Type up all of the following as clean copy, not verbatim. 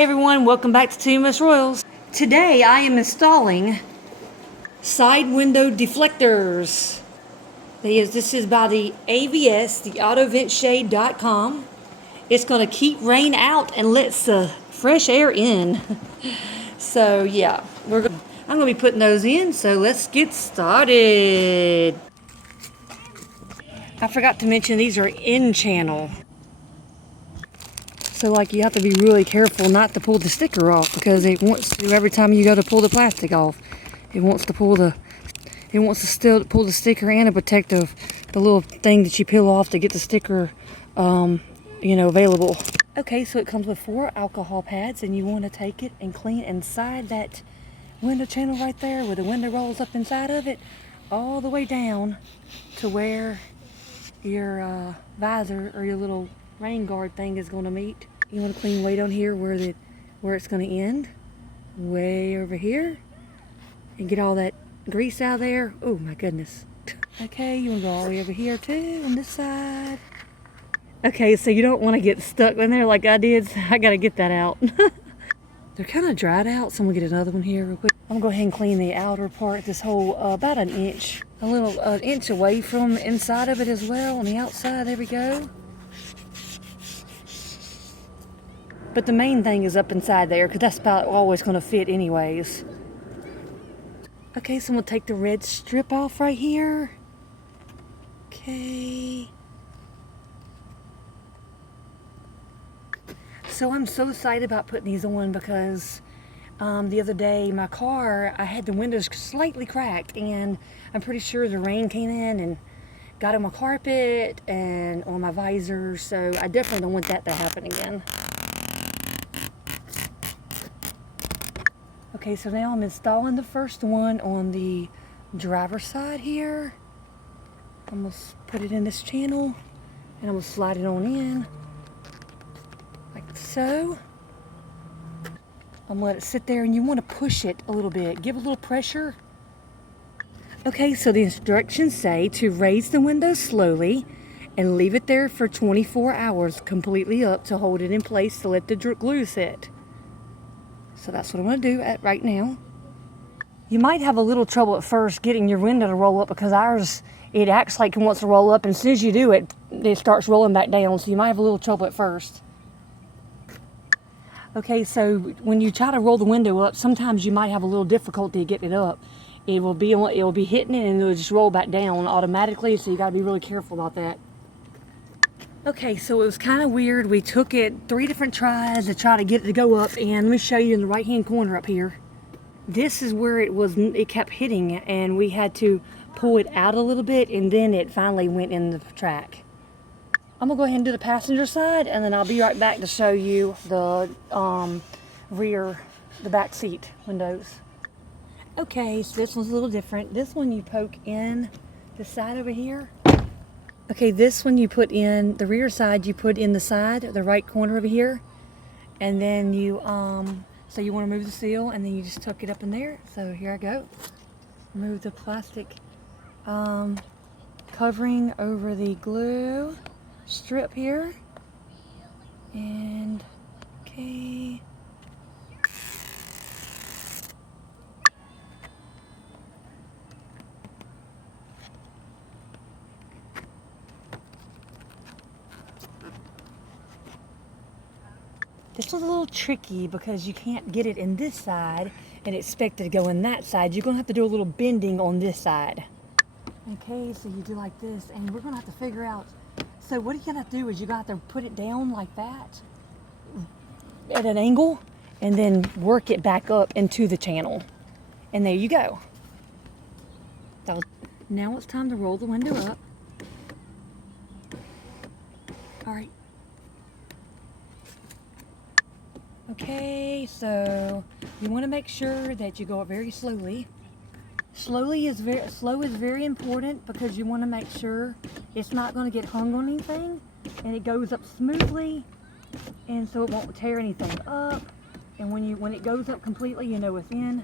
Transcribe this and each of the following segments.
Hey everyone, welcome back to TMS Royals. Today I am installing side window deflectors. This is by the AVS, the autoventshade.com. It's going to keep rain out and lets the fresh air in. So yeah, I'm going to be putting those in, so let's get started. I forgot to mention these are in channel. So like you have to be really careful not to pull the sticker off, because it wants to, every time you go to pull the plastic off, it wants to still pull the sticker and a protective, the little thing that you peel off to get the sticker, available. Okay, so it comes with 4 alcohol pads, and you want to take it and clean inside that window channel right there where the window rolls up inside of it, all the way down to where your visor or your little rain guard thing is going to meet. You want to clean way down here where it's going to end, way over here, and get all that grease out of there. Oh my goodness. Okay, you want to go all the way over here too on this side. Okay, so you don't want to get stuck in there like I did. So I got to get that out. They're kind of dried out, so I'm gonna get another one here real quick. I'm gonna go ahead and clean the outer part, this whole about an inch, an inch away from the inside of it as well on the outside. There we go. But the main thing is up inside there, because that's about always going to fit anyways. Okay, so I'm going to take the red strip off right here. Okay. So I'm so excited about putting these on because the other day my car, I had the windows slightly cracked, and I'm pretty sure the rain came in and got on my carpet and on my visor, so I definitely don't want that to happen again. Okay, so now I'm installing the first one on the driver's side here. I'm going to put it in this channel, and I'm going to slide it on in, like so. I'm going to let it sit there, and you want to push it a little bit. Give it a little pressure. Okay, so the instructions say to raise the window slowly and leave it there for 24 hours completely up to hold it in place to let the glue set. So that's what I'm going to do right now. You might have a little trouble at first getting your window to roll up, because ours, it acts like it wants to roll up, and as soon as you do it, it starts rolling back down. So you might have a little trouble at first. Okay, so when you try to roll the window up, sometimes you might have a little difficulty getting it up. It will be hitting it, and it'll just roll back down automatically. So you got to be really careful about that. Okay, so it was kind of weird. We took it 3 different tries to try to get it to go up, and let me show you in the right hand corner up here. This is where it kept hitting, and we had to pull it out a little bit, and then it finally went in the track. I'm gonna go ahead and do the passenger side, and then I'll be right back to show you the the back seat windows. Okay, so this one's a little different. This one you poke in the side over here. Okay, this one you put in the rear side, you put in the side, the right corner over here. And then you, so you want to move the seal, and then you just tuck it up in there. So here I go. Move the plastic covering over the glue strip here. And, okay. This was a little tricky because you can't get it in this side and expect it to go in that side. You're going to have to do a little bending on this side. Okay, so you do like this, and we're going to have to figure out. So what you're going to have to do is you're going to have to put it down like that at an angle, and then work it back up into the channel. And there you go. So now it's time to roll the window up. All right. Okay, so you want to make sure that you go up very slowly. Slow is very important, because you want to make sure it's not going to get hung on anything, and it goes up smoothly, and so it won't tear anything up. And when it goes up completely, you know it's in.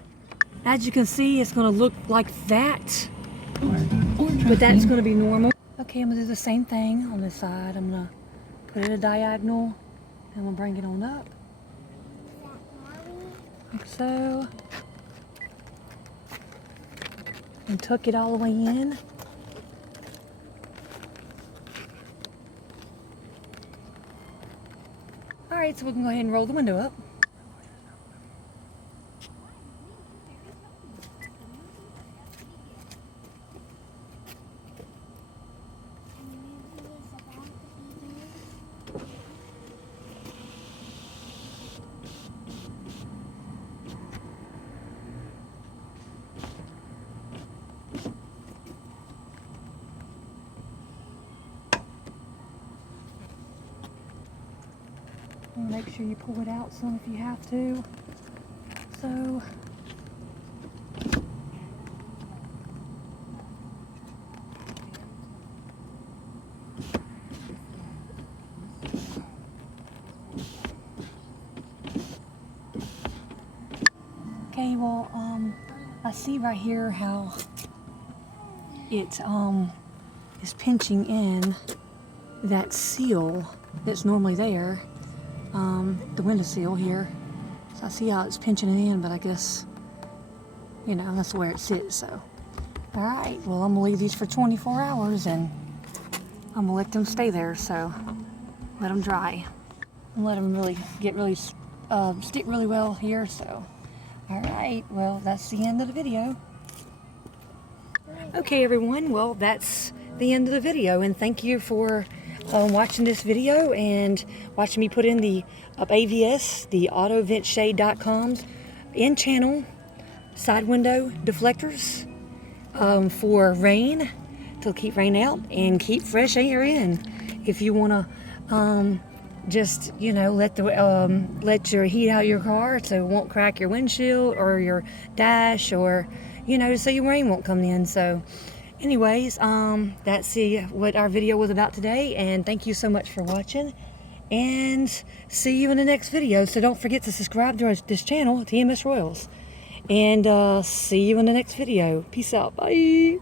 As you can see, it's going to look like that, but that's going to be normal. Okay, I'm going to do the same thing on this side. I'm going to put it a diagonal, and we'll bring it on up. like so. And tuck it all the way in. Alright, so we can go ahead and roll the window up. Make sure you pull it out some if you have to. So, okay, well, I see right here how it is pinching in that seal that's normally there. The window seal here. So I see how it's pinching it in, but I guess, you know, that's where it sits, so. Alright, well, I'm gonna leave these for 24 hours and I'm gonna let them stay there, so let them dry. And let them really stick really well here, so. Alright, well, that's the end of the video. Okay, everyone, well, that's the end of the video, and thank you for watching this video and watching me put in the AVS, the autoventshade.com's in-channel side window deflectors for rain, to keep rain out and keep fresh air in. If you want to just, you know, let your heat out of your car so it won't crack your windshield or your dash, or, you know, so your rain won't come in. So anyways, that's what our video was about today, and thank you so much for watching, and see you in the next video. So don't forget to subscribe to this channel, TMS Royals, and see you in the next video. Peace out. Bye.